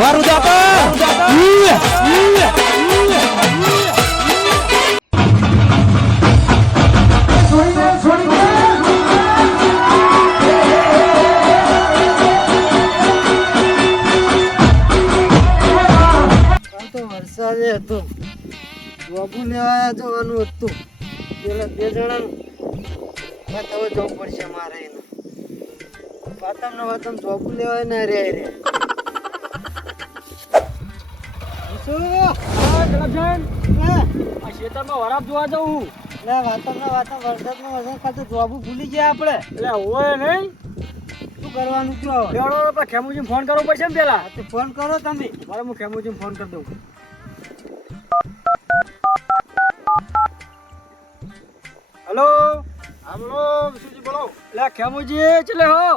વારું વરસાદ હતો બાબુ લેવા જવાનું હતું પેલા બે જણાનું હવે જવું પડશે મારે એનું વાતમ ને વાતમ જોબુ લેવાય ને રે ખેતરમાં વરાપ જોવા જવું એટલે વાતમ ને વાતમ વરસાદમાં વરસાદ ખાતે જોબુ ભૂલી ગયા આપણે એટલે હોય નહીં શું કરવાનું કયો લેવડો ખેમુજી ફોન કરવો પડશે ને પેલા ફોન કરો તમે મારે હું ખેમુજી ફોન કરી દઉં. હેલો હા બોલો વિશુજી બોલો. એટલે ખેમુજી ચલે હો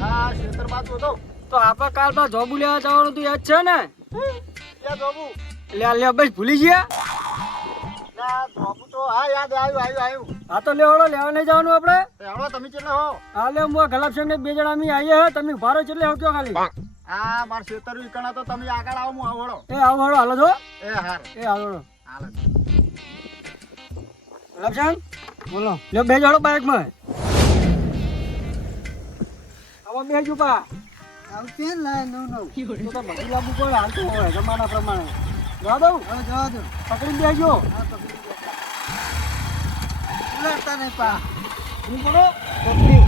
હા ખેતર બાજુ હતો. તો આપણે કાલમાં જોબુ લેવા જવાનું તું યાદ છે ને ક્યાં જોબુ? લે બસ ભૂલી ગયા. ના જોબુ તો હા યાદ આવ્યું. હા તો લેવડો લેવા નહીં જવાનું આપણે. હેડો તમે કેટલે હો? હા લે હું ગલાબસિંહ ને બે જણા અમે આવીએ હે તમે ભારો ચલે હો કયો ખાલી. હા માર ખેતર ઈકણા તો તમે આગળ આવો હું આવડો. એ આવો હળો હાલો છો એ હાર એ હાલો હાલ. ગલાબસિંહ બોલો લે બે જણો બાઇકમાં આવો બે જો પા આવશે ને લાય નવ તો બધી લાંબુ કોઈ હાલતું હોય જમાના પ્રમાણે જવા દઉં હવે જવા દો પકડી બેસજો હા તો ઉલાડતા નહીં પા હું બોલો પકડી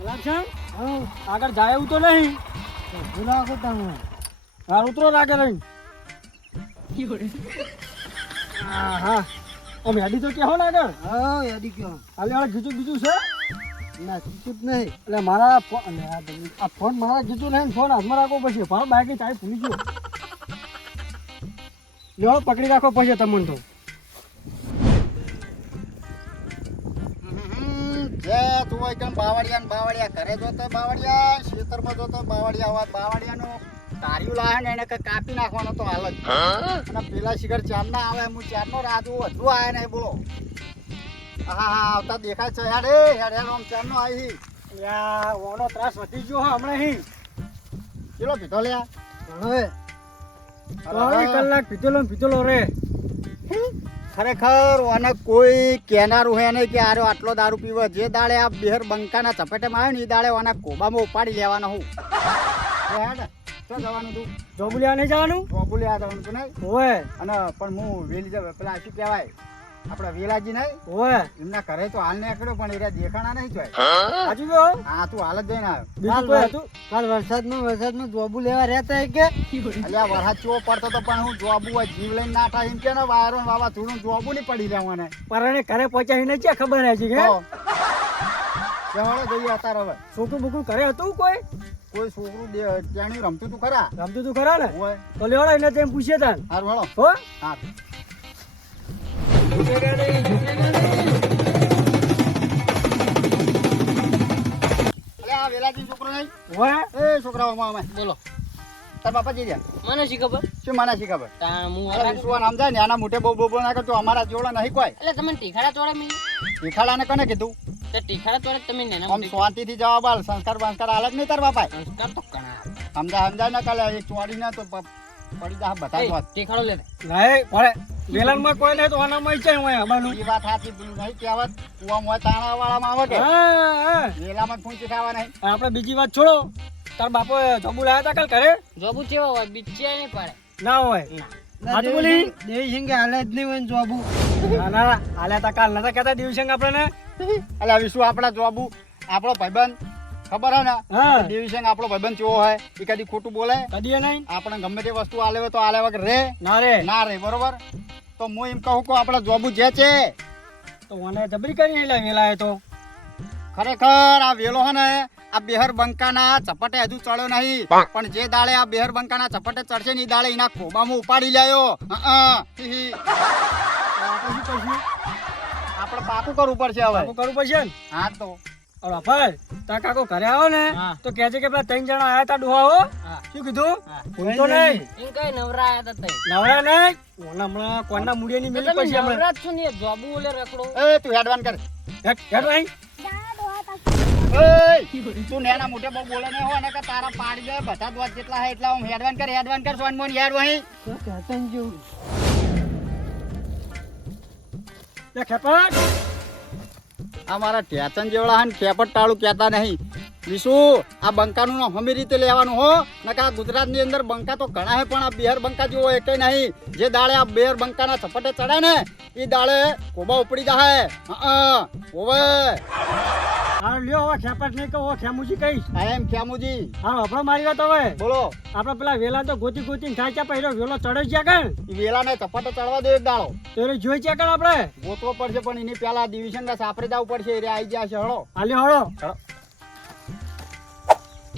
ગલાબસિંહ હા આગળ જાય એવું તો નહીં ભૂલાવો તમે હા ઉતરો લાગે નહીં હા હા ઓ મેડી તો કેવો લાગે હા યાદી કયો હાલે હાલે બીજું છે ના ચૂપ નહીં એટલે મારા આ ફોન મારા જીતું નહીં ફોન હાથમાં રાખવો પછી મારો બાઈક ચાય ભૂલી ગયો લ્યો પકડી રાખો પછી તમને તો જે તું એકદમ બાવળિયા ને બાવળિયા ઘરે જોતો બાવળિયા ખેતરમાં જોતો બાવળિયા હોય બાવળિયાનો તાર્યું લાવે ને એને કઈ કાપી નાખવાનો તો હાલ જ. અને પેલા શિખર ચાર ના આવે હું ચાર નો રાજુ વધુ આવે ને બોલો. હા આવતા દેખાય છે હેડે હેડે આમ ચાર નો આવી. યા ઓનો ત્રાસ વધી ગયો હે હમણાં હી ચલો પીધો લ્યા. હવે ત્રણ કલાક પીતેલો રે ખરેખર અને કોઈ કેનારું હે નહીં કે આરો આટલો દારૂ પીવો જે દાડે આ બહેર બંકાના ચપેટેમાં આવ્યો ને એ દાડે આના કોબામાં ઉપાડી લેવાનો હું. હેડ શું જવાનું તું? જોબુ લેવા નહીં જવાનું જોબુ લેવા જવાનું તું નહીં? હોય અને પણ હું વેલી જ પેલા શું કહેવાય આપણા વેલાજી નહીં હોય એમના ઘરે તો હાલ નીકળ્યો પણ એ દેખાણા નહીં જોય. આજુ ગયો હા તું હાલ જ જઈને આવ્યો. બીજું કોઈ હતું કાલ વરસાદમાં જોબુ લેવા રહેતા કે અલ્યા વરસાદ ચેવો પડતો તો પણ હું જોબુ હોય જીવ લઈને ના થાય એમ કે ને વાયરો ને વાવા થોડું જોબુ નહીં પડી રહેવાને. પરણે ઘરે પહોંચાડીને ક્યાં ખબર હે કે કેવાળો જઈએ અત્યારે હવે છોકરું બુકરું ઘરે હતું કોઈ કોઈ છોકરું ત્યાંની રમતું તું ખરા રમતું તું ખરા ને હોય તો લેવડો એને તેમ પૂછીએ તાન હારું હેડો. હો હા અલ્યા આ વેલાજી છોકરો નહીં હોય એ છોકરાઓ અમે બોલો તાર બાપા જઈ રહ્યા મને શી ખબર શું મને શી ખબર તા હું અરે વિશ્વાન આમ જાય ને આના મોટે બહુ ના કરતો અમારા જોડા નહીં કોઈ એટલે તમે ટીખાડા ચોળે મી ભીખાડાને કોને કીધું તે ટીખાડા ચોળે તમે નેના આમ શાંતિથી જવાબ આલ સંસ્કાર બંસ્કાર આલે જ નહીં તાર બાપા સંસ્કાર તો કણા સમજાય ના કાલે એક ચોડી ના તો પડી જા બધા જ વાત ટીખાડો લે નહીં પડે વેલાનમાં કોઈ નહીં તો આનામાં છે હોય અમારું એ વાત સાચી પેલું નહીં કહેવત કુવામાં હોય તાણા વાળામાં આવે કે હા વેલામાં પૂંચી ખાવા નહીં. આપણે બીજી વાત છોડો તાર બાપો જોબુ લાયા તા કાલ ઘરે જોબુ ચેવા હોય બીચે નહીં પડે ના હોય હાથ બોલી દેવી સિંગે હાલે જ નહીં હોય ને જોબુ ના હાલ્યા તા કાલ નતા કહેતા દિવસંગ આપણને અલ્યા વિશુ આપણા જોબુ આપણો ભાઈબંધ ખબર હે ને હા ડિવિઝન આપણો ભાઈબંધ કેવો હોય એ કદી ખોટું બોલે કદીએ નહીં આપણે ગમે તે વસ્તુ આલે હોય તો આલે વગર રે ના રે ના રે બરોબર. તો હું એમ કહું કે આપણા જોબુ જે છે તો મને જબરી કરી લે વેલાએ તો ખરેખર આ વેલો હે ને આ બેહર બંકાના ચપટે હજુ ચડ્યો નહીં પણ જે દાડે આ બેહર બંકાના ચપટે ચડશે ને એ દાડે એના ખોબામાં ઉપાડી લાયો. આપણે શું કરશું? આપણે પાકું કરવું પડશે હવે. પાકું કરવું પડશે ને હા તો અરે ભાઈ તાર કાકો ઘરે આવો ને હા. તો કહેજે કે પેલા 3 જણા આયા તા ડોહા હો હા. શું કીધું હા. ભૂલતો નહીં એમ કઈ નવરા આયા તા તઈ નવરા નહીં ઓના હમણાં કોણના મુડિયાની તો મેલી તમે પછી હમણાં નવરા જ છો ને જોબુ ઓલે રખડો એ તું હેડવાન કર. હેડ નહીં ઓય તું નેના મોઢે બહુ બોલે નહીં હોય ને કે તારા પાડી દે બધા દોત જેટલા હે એટલા હું હેડવાન કર સોન મોન યાર વહી તો કહેતા ને જેવું. એ ખેપટ આ મારા ટેચન જેવડા હે ને ખેપટ ટાળું કહેતા નહીં વિશુ આ બંકાનું નામ હમી રીતે લેવાનું હો નકા આ ગુજરાતની અંદર બંકા તો ઘણા હે પણ આ બિહાર બંકા જેવો એકે નહીં જે દાડે આ બિહાર બંકાના ચપટે ચડે ને એ દાડે કોબા ઉપડી જાય ઓવે હા લ્યો હવે ખેપટ નહીં કહો ખેમુજી કહીશ આઈ એમ ખ્યામુજી હા આપણો મારી વાત હવે બોલો આપણે પેલા વેલા તો ગોતી થાય છે પહેલો વેલો ચડે છે કણ ઈ વેલાને ચપટે ચડવા દો એક દાડો તો જોઈ છે કણ આપણે ગોતવો પડશે પણ એની પેલા ડિવિઝન ના સાપરે જવું પડશે એ આવી જશે હળો હાલ્યો હળો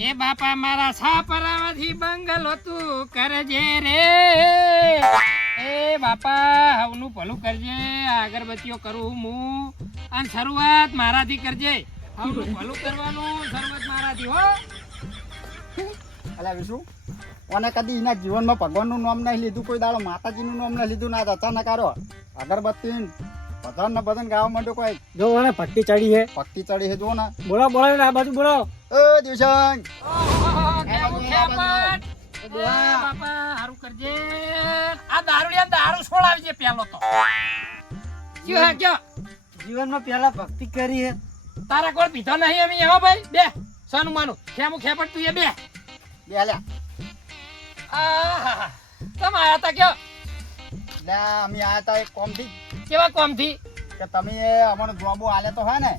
એ બાપા મારા સાપરામાંથી બંગલો તું કરજે રે એ બાપા હવનું ભલું કરજે અગરબત્તીઓ કરું હું અને શરૂઆત મારાથી કરજે હવનું ભલું કરવાનું શરૂઆત મારાથી હો અલા વિશુ ઓને કદી એના જીવનમાં ભગવાનનું નામ નહીં લીધું કોઈ દાડો માતાજીનું નામ નહીં લીધું ના અચાનક આરો અગરબત્તી ભજન ને ભજન ગાવા માંડ્યો કોઈ જો મને પટ્ટી ચડી છે ભક્તિ ચડી છે જો ને બોલો બોલો ને આ બાજુ બોલો એ દિવસન કેવું ખેપટ? એ બાપા હારું કરજે આ દારૂડિયા દારૂ છોડાવજે પેલો તો કયો હે કયો જીવનમાં પહેલા ભક્તિ કરી હે. તારા કોણ પીધો નહીં અમે હો ભાઈ બે સાનું માનું ખેપટ તું એ બે બે લ્યા આહાહા. તમે આયા તા કયો લે અમે આયા તા એક કોમથી કેવા કોમથી કે તમે અમને જોબો આલે તો હે ને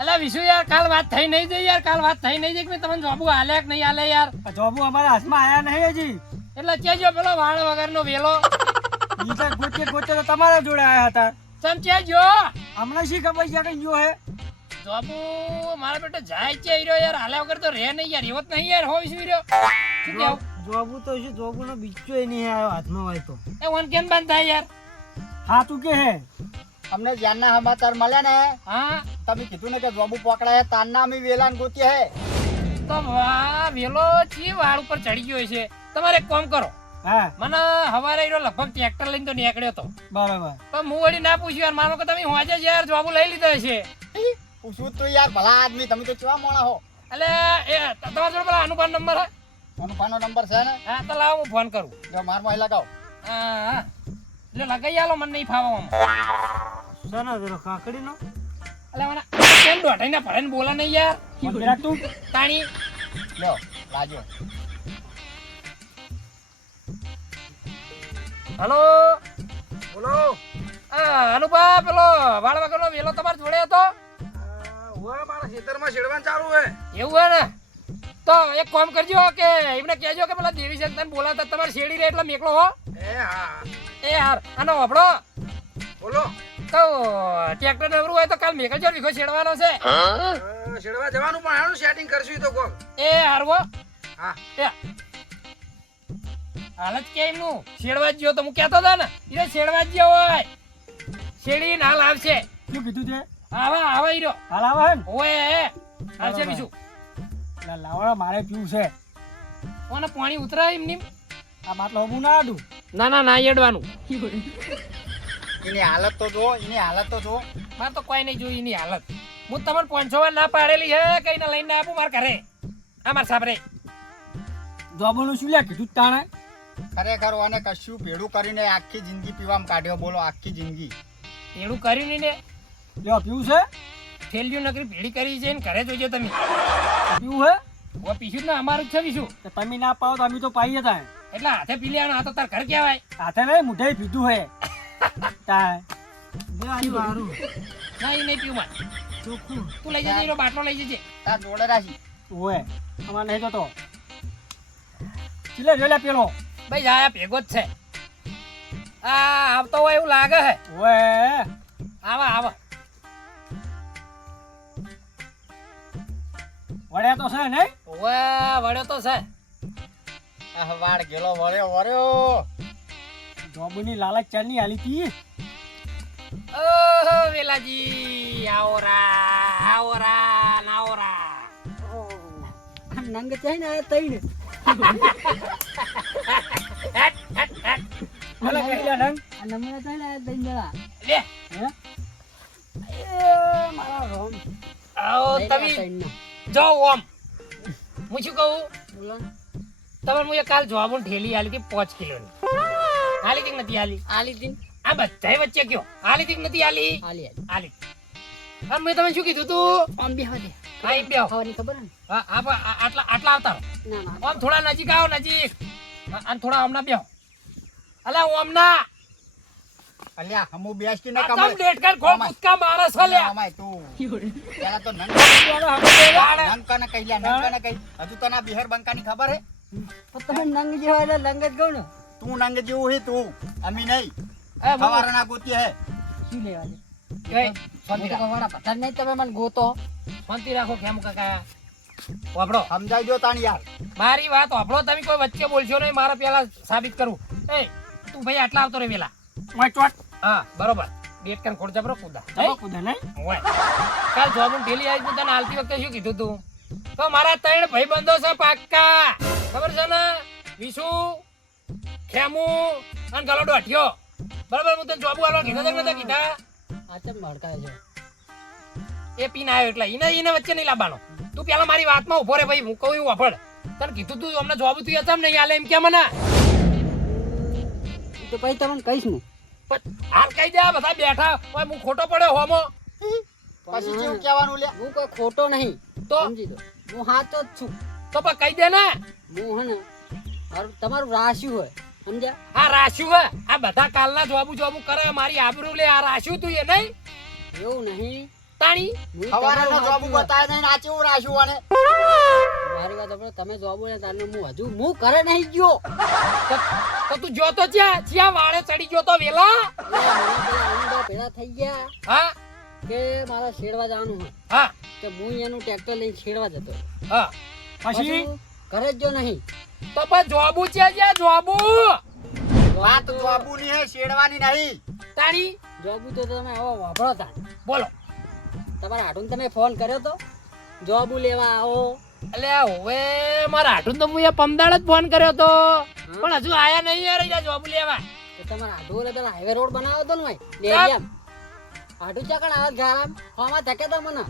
અલા વિશુ યાર કાલ વાત થઈ નહીં જઈ યાર કાલ વાત થઈ નહીં જઈ કે મેં તમને જોબુ હાલે કે નહીં હાલે યાર આ જોબુ અમારા હાથમાં આયા નહીં હજી એટલે કેજો પેલો વાળ વગરનો વેલો બીજા ગોતે તો તમારા જોડે આયા હતા ચમચે જો હમણાં શી ખબર છે કે જો હે જોબુ મારા બેટો જાય છે હીરો યાર હાલે વગર તો રે નહીં યાર એવો જ નહીં યાર હોય શું હીરો શું કેવું જોબુ તો છે, જોબુનો બીજો ય નહીં આવ્યો હાથમાં હોય તો. એ વન કેમ બંધ થાય યાર હા તું કે હે અમને જ્ઞાનના સમાચાર મળ્યા ને હા તમે કીધું ને કે જોબુ પકડાય તારના અમે વેલાન ગોતી હે તો વાહ વેલો ચી વાળ ઉપર ચડી ગયો છે તમારે એક કામ કરો હા મને હવારે હીરો લગભગ ટ્રેક્ટર લઈને તો નીકળ્યો તો બરાબર પણ હું વળી ના પૂછ્યું યાર માનો કે તમે હોજે જ યાર જોબુ લઈ લીધો છે પૂછું તો યાર ભલા આદમી તમે તો કેવા મોણા હો એટલે એ તમારા જોડે પેલા અનુપાન નંબર હે અનુપાનો નંબર છે ને હા તો લાવો હું ફોન કરું જો મારમાં લગાવો હા હા એટલે લગાઈ આલો મને નહીં ફાવો આમ શાના વેલો કાકડીનો? એટલે મને કેમ દોઢાઈને ભરે ને બોલા નહીં યાર ફોન રાખ તું તાણી લ્યો લાજો હલો બોલો. અનુપા પેલો વાળ વગરનો વેલો તમારા જોડે હતો ઓય મારા ખેતરમાં શેડવાનું ચાલુ હે. એવું હે ને તો એક કામ કરજો કે એમને કહેજો કે પેલા દેવી શંકરને બોલાતા તમારે શેડી રહે એટલે મેકલો હો એ હા. એ હાર અને હોભળો બોલો. તો ટ્રેક્ટર નવરું હોય તો કાલ મેકલજો વીઘો શેડવાનો છે શેડવા જવાનું પણ આનું સેટિંગ કરશું તો કોક. એ હારવો હા. એ હાલ જ કે એમનું શેડવા જ ગયો તો હું કહેતો હતો ને એ શેડવા જ ગયો હોય શેડી હાલ આવશે શું કીધું તે આવા આવા હીરો હાલ આવે હે ને ઓય આવશે બીજું એટલે લાવડા મારે પીવું છે કોને પાણી ઉતરાય એમની આ બાટલો હું ના આડું ના ના ના એડવાનું એની હાલત તો જો એની હાલત તો જો મારે તો કોઈ નહીં જોઈ એની હાલત હું તમને 500 વાર ના પાડેલી છે કઈ ના લઈને આપું માર ઘરે અમાર સાબરે જોબુનું શું લ્યા કીધું તાણે ખરેખર અને કશું ભેડું કરીને આખી જિંદગી પીવામાં કાઢ્યો બોલો આખી જિંદગી એનું કર્યું ને લ્યો પીવું છે થેલિયું નકરી ભેડી કરી છે ને ઘરે જોજો તમે પીવું હે ઓ પીશું ને અમારું જ છે પીશું તો તમે ના પાવો તો અમે તો પાઈએ તા એટલે હાથે પી લેવાનું આ તો તાર ઘર કહેવાય હાથે નહીં મુઠાઈ પીધું હે તા બે આનું હારું. ના એ નહીં પીવું માર ચોખ્ખું. તું લઈ જજે એનો બાટલો લઈ જજે તાર જોડે રાખી ઓએ અમાર નહીં જતો ચીલે જોઈ પેલો ભાઈ આયા ભેગો જ છે આ આવતો હોય એવું લાગે હે ઓએ આવા આવા વળ્યા તો છે નહીં ઓવે વળ્યો તો છે આ વાળ ગેલો વળ્યો જોબુની લાલચ ચારની હાલી તી ઓહો વેલાજી આવરા નાવરા નંગ ચાઈ ને તઈ ને. ભલે કહી લે નંગ આ નંબર ચાઈ ને તઈ જરા. લે હે એ મારા રોમ. આવો લઈ લે તમે આ ત્રણનો. જો ઓમ હું શું કહું બોલો ને. તમારે હું કાલ જવાબ ઠેલી આલી હતી 5 કિલોની આલી હતી કે નથી આલી આલી તી ને? આ બધાય વચ્ચે કયો આલી હતી કે નથી આલી આલી આલી. આલી અને મેં તમે શું કીધું તું આમ બેહવા દે. હા એમ બેહો ખાવાની ખબર હે ને? હા આટલા આવતા રહો. ના ના આમ થોડા નજીક આવો નજીક અને થોડા હમણાં બેહો અલા ઓમના અલ્યા હમુ બેસતી ને આ તમ કમરે ડેટ કર ખોલ કૂદકા મારે છે લે અમાય તું પેલા તો નંકાને કહી લે નંકાને કહી હજુ તને બિહાર બંકાની ખબર હે પણ તમે નંગ જેવા એટલે લંગ જ કહું ને. તું નંગ જેવું હે તું અમી નહીં એ હું- સવારના ગોતી હે શું લેવા દે? એ, શાંતિ હું તો રાખો કવાના પથ્થર નહીં તમે મને ગોતો. શાંતિ રાખો કેમ કાકા વાપડો સમજાઈ દો તાણ યાર મારી વાત વાપડો તમે કોઈ વચ્ચે બોલશો નહીં મારે પેલા સાબિત કરું એ તું ભાઈ આટલા આવતો રે વેલા ઓય ચોટ હા બરોબર બેટ કન ખોડ જબરો કુદા કુદા નહીં ઓય કાલ જોબું ઢેલી આવી તું તને હાલતી વખતે શું કીધું તું તો મારા 3 ભાઈબંધો છે પાક્કા ખબર છે ને વિશુ ખેમુ અને ગલો ડોઠિયો બરોબર હું તને જોબુ આલવા કીધા કે નતા કીધા આ ચમ ભડકાય છે. એ પીને આવ્યો એટલે એને વચ્ચે નહીં લાવવાનો તું પેલા મારી વાતમાં ઉભો રે ભાઈ હું કહું એવું વાપડ તને કીધું તું અમને જોબ તું એમ નહીં આલે એમ કે મને ઈ તો પછી તમને કહીશ હું. પણ હાલ કહી દે આ બધા બેઠા ઓય હું ખોટો પડ્યો હોમો પછી કેવું કહેવાનું લે હું કોઈ ખોટો નહીં તો સમજી દો. હું સાચો જ છું. તો પણ કહી દે ને હું હે ને તમારું રાશ્યું હોય સમજ્યા? આ રાશ્યું હે આ બધા કાલના જોબુ કરે મારી આબરૂ લે આ રાશ્યું તું એ નહીં એવું નહીં. તાણી હું સવારનો તમારું જોબુ રાશ્યું હોય. બતાવે નહીં નાચેવું રાખ્યું અને મારી વાત સાંભળો. તમે જોબ ને તારને હું ઘરે નહીં ગયો. તો તું જોતો જ્યાં વાળે ચડી ગયો તો વેલા એટલે મને પેલા અનુભવ ભેળા થઈ ગયા હા કે મારા શેડવા જવાનું હોય હા કે હું એનું ટ્રેક્ટર લઈને શેડવા જતો હા પછી ઘરે જ જો નહીં. તો પણ જોબુ છે જ્યાં જોબુ વાત જોબુની હે શેડવાની નહીં તાણી જોબુ તો તમે હવે વાપરો તા. બોલો તમારા હાડું તમે ફોન કર્યો તો જોબુ લેવા આવો. એટલે હવે મારા હાટું તો હું એ પમદાડ જ ફોન કર્યો તો પણ હજુ આયા નહીં યાર અહીંયા જોબ લેવા તો તમારા હાડું એટલે પેલા હાઈવે રોડ બનાવો તો ને ભાઈ ડેરિયામ હાડું ચાકણ આવે ગારામ હોમાં ધકે તો મને.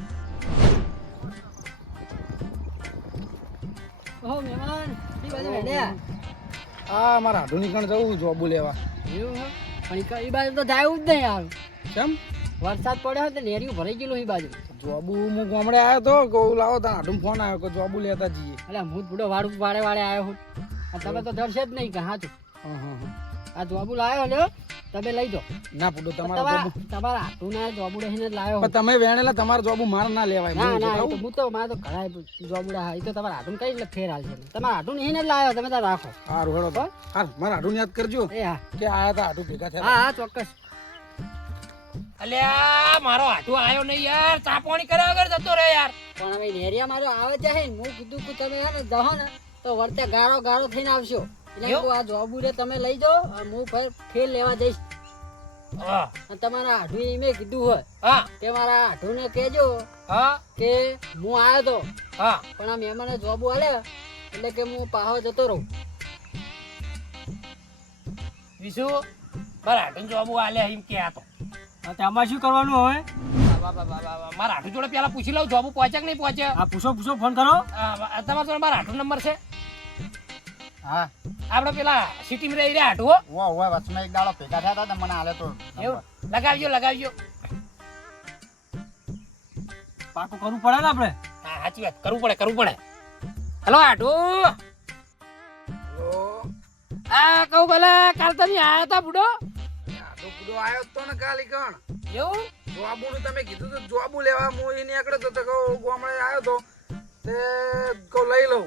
ઓહો મહેમાન ઈ બાજુ હેડ્યા. આ મારા આધુનિક કણ જવું જોબુ લેવા એવું હે? પણ ઈ બાજુ તો જાયું જ નહીં આવે. કેમ વરસાદ પડ્યો તો નેરિયું ભરાઈ ગયેલું ઈ બાજુ. જોબુ હું ગામડે આવ્યો તો કહું લાવો તાર આધુન ફોન આવ્યો કે જોબુ લેતા જઈએ એટલે હું જ બુડો વાડે વાડે આવ્યો હું. અને તમે તો દર્શે જ નહીં કે હાચું. આ જોબુ લાવ્યો લ્યો તમે લઈ જાઓ. ના પૂડો તમારો જોબુ તમારા હાથું ના જોબુ રહીને જ લાવ્યો પણ તમે વેણેલા તમારો જોબુ માર ના લેવાય ના હું ના કહું. હું તો મારે તો ઘણા જોબુડા હા. એ તો તમારા હાથું કઈ એટલે ફેર હાલશે તમારા હાથું નહીં જ લાવ્યો તમે તાર રાખો. હારું હેડો તો હાર મારા આધુન યાદ કરજો એ હા કે આયા તા આધુ ભેગા થયા હા હા ચોક્કસ. અલ્યા મારો હાટુ આયો નહીં યાર ચા પાણી કર્યા વગર જતો રે યાર પણ હવે નેરિયા મારો આવે છે હે ને હું કીધું કે તમે હે ને જહો ને તો વર્તે ગારો ગારો થઈને આવશો. એટલે એવું? હું આ જોબુ રે તમે લઈ જાઓ અને હું ફેર લેવા જઈશ. હા અને તમારા હાડું મેં કીધું હોય હા કે મારા હાડું ને કહેજો હા કે હું આવ્યો તો હા પણ આ મહેમાને જોબુ આલે એટલે કે હું પાહો જતો રહું. વિશુ મારા હાટુ જોબુ આલ્યા એમ કે આ તો આમાં શું કરવાનું હવે મારા હાટુ જોડે પેલા પૂછી લઉં જોબુ પહોંચે કે નહીં પહોંચે આ પૂછો ફોન કરો તમારા જોડે મારા હાટુ નંબર છે હા આપણે પેલા સિટીમાં રહી રહ્યા હાટુ હો ઓ વચમાં એક દાડો ભેગા થયા હતા તો મને આલે તો એવું લગાવજો પાકું કરવું પડે ને આપણે હા સાચી વાત કરવું પડે હેલો હાટુ આ કહું ભલા કાલ તમે આયા તા બુડો આધુ પૂડો આવ્યો તો ને કાલી કણ એવું જોબુ નું તમે કીધું તો જોબુ લેવા હું એ નીકળ્યો તો કહું ગામડે આવ્યો તો તે કહું લઈ લઉં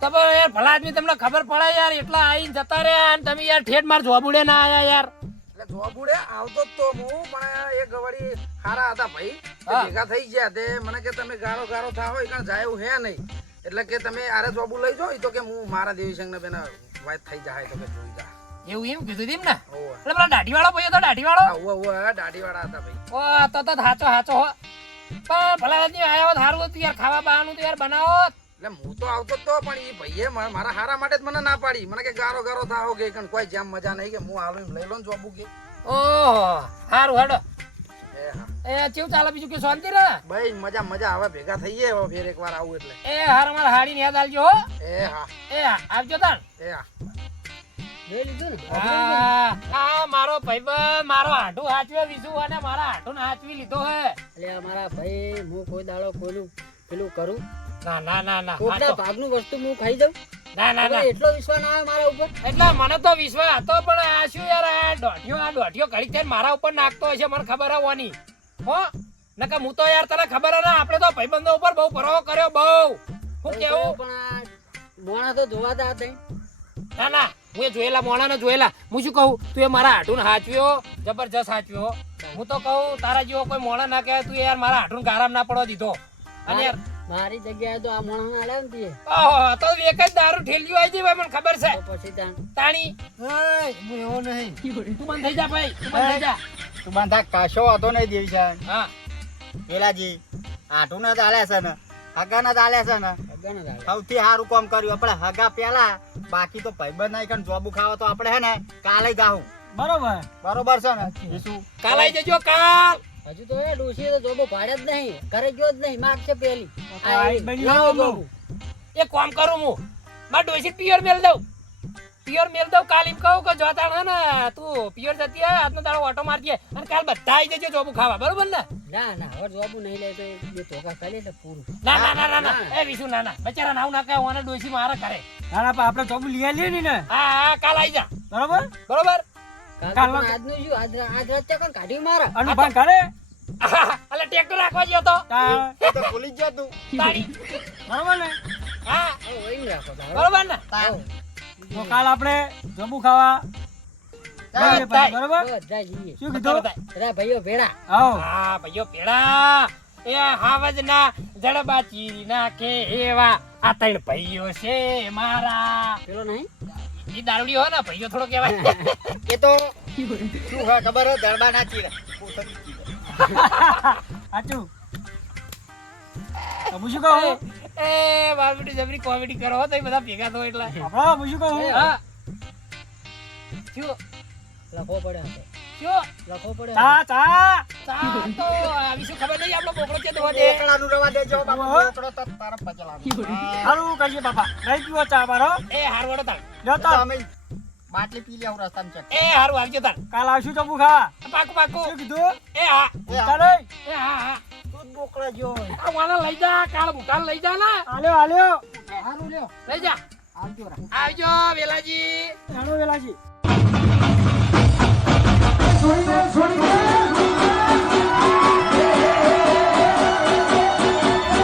તમે યાર ભલા આદમી તમને ખબર પડે યાર એટલા આઈને જતા રહ્યા અને તમે યાર ઠેઠ માર જોબુડે ના આયા યાર એટલે જોબુડે આવતો જ તો હું પણ એક ગવાડી હારા હતા ભાઈ તે હા. ભેગા થઈ ગયા તે મને કે તમે ગારો થા હોય કારણ જાય એવું હે નહીં એટલે કે તમે આરે જોબુ લઈ જાઓ ઈ તો કે હું મારા દેવી સંગ ને બેના વાત થઈ જાય તો કે જોઈ જા એવું એમ કીધું તેમ ને ઓવે એટલે પેલા દાઢીવાળો ભાઈ હતો દાઢીવાળો ઓવે દાઢીવાળા હતા ભાઈ ઓ તો હાચો હો પણ ભલા આદમી આયા હોત સારું હતું યાર ખાવા બહાનું તો યાર બનાવો એટલે હું તો આવતો જ તો પણ એ ભાઈએ મારા હારા માટે જ મને ના પાડી મને કે ગારો થાઓ કે કણ કોઈ જેમ મજા નહીં કે હું હાલો એમ લઈ લો ને જોબુ કે ઓહો સારું હેડો હા એ કેવું ચાલે બીજું કે શાંતિ રે ભાઈ મજા મજા હવે ભેગા થઈએ હવે ફેર એકવાર આવું એટલે એ હાર મારા હાડી યાદ આલજો હો એ હા એ હા, આવજો તાણ એ હા જોઈ લીધું ને આ મારો ભાઈબંધ મારો હાડું હાચવે વિસુ અને મારા હાડું હાચવી લીધો હે એટલે મારા ભાઈ હું કોઈ દાડો કોઈનું પેલું કરું ના ના ના ના કોકના ભાગનું વસ્તુ હું ખાઈ જાઉં ના ના ના એટલો વિશ્વાસ ના આવે મારા ઉપર એટલે મને તો વિશ્વાસ હતો પણ આ શું યાર આ દોઢિયો ઘડી થઈને મારા ઉપર નાખતો હશે મને ખબર હે ઓની હો નકર હું તો યાર તને ખબર હે ને આપણે તો ભાઈબંધો ઉપર બહુ ભરોસો કર્યો બહુ હું કેવું પણ આ મોણા તો જોવા તા હતા ના ના હું એ જોયેલા મોણાને જોયેલા હું શું કહું તું એ મારા હાડું હાચવ્યો જબરજસ્ત હાચવ્યો હું તો કહું તારા જેવો કોઈ મોણા ના કહેવાય તું યાર મારા હાડું ગારામ ના પડવા દીધો અને યાર મારી જગ્યાએ તો આ મોણા આલ્યા ને તે ઓહો તો એક જ દારૂ ઠેલ્યું આવી જાય મને ખબર છે તો પછી તાણ તાણી હું એવો નહીં તું બંધ થઈ જા ભાઈ તું બંધ થઈ જા તું બાંધા કાશો હતો નહીં દેવી છે હા પેલાજી આટું ને ચાલે છે ને હગા ને ચાલે છે ને અગાનો દાડો. સૌથી સારું કામ કર્યું આપણે હગા પેલા બાકી તો ભાઈબંધ નહીં કણ જોબુ ખાવા તો આપણે હે ને કાલે ગાવું બરોબર બરોબર છે ને બીજું કાલ આવી જજો કાલ હજુ તો એ ડોશીએ તો જોબો પાડ્યા જ નહીં ઘરે ગયો જ નહીં માગ છે પેલી આઈ બની લાવો લાવો. જોબો. એક કામ કરું હું માર ડોસી પિયર મેલ દઉં કાલ એમ કહું કે જોતા હે ને તું પિયર જતી હે આજનો દાડો ઓટો મારજે અને કાલ બધા આવી જજો જોબુ ખાવા બરોબર ને ના ના હવે જોબુ નહીં લે તો બે ધોકા કરી એટલે પૂરું ના ના ના ના ના એ વિશુ ના ના બચારા નાવ ના કહે ઓને ડોસી મારા કરે આપણે જોબુ લઈ આલીએ ને હા હા કાલ આવી જા બરોબર બરોબર કાલ તો પણ આજનું શું આજ રાત ચકન કાઢ્યું મારા અનુભવ કરે એટલે ટ્રેક્ટર રાખવા ગયો તો એ તો ભૂલી જ જા તું તારી બરોબર ને હા હવે વહીને રાખો તારે. બરોબર ને તો કાલ આપણે જોબુ ખાવા જઈએ પછી, બરોબર બધા જઈએ શું કીધું બધા ભાઈઓ ભેળા હા ભાઈઓ પેડા એ હાવજ ના જડબા ચીરી નાખે એવા આ ત્રણ ભાઈઓ છે મારા પેલો નહીં ઈ દારૂડી હોય ને ભાઈઓ થોડો કહેવાય એ તો શું હોય ખબર હે દરબાર ના ચીરે પોતાની ચીરે. સાચું હું શું કહું એ બારબીટી જબરી કોમેડી કરો હો તો બધા ભેગા થો એટલે આપણા હું શું કહું હા શું લખવો પડે આપણે. શું લખવો પડે ચા ચા ચા તો આવી શું ખબર નહીં આપણો બોકડો કે દોવા દે બોકડાનું રવા દેજો બાપા બોકડો તો તારા પચલાનો. સારું કહીએ બાપા નહીં પીવો ચા મારો એ હાર વડો તાર તો અમે બાટલી પી લેવું રસ્તામાં ચક. એ હારું આવજો તાર કાલ આવશું તો ખાવા પાકું પાકું શું કીધું એ હા ચાલે એ હા હા તું બોકડા જો આ વાળા લઈ જા કાળ બુટાલ લઈ જા ને આલ્યો આલ્યો હારું લ્યો લઈ જા આવજો રા. આવજો વેલાજી હાલો વેલાજી છોડી દે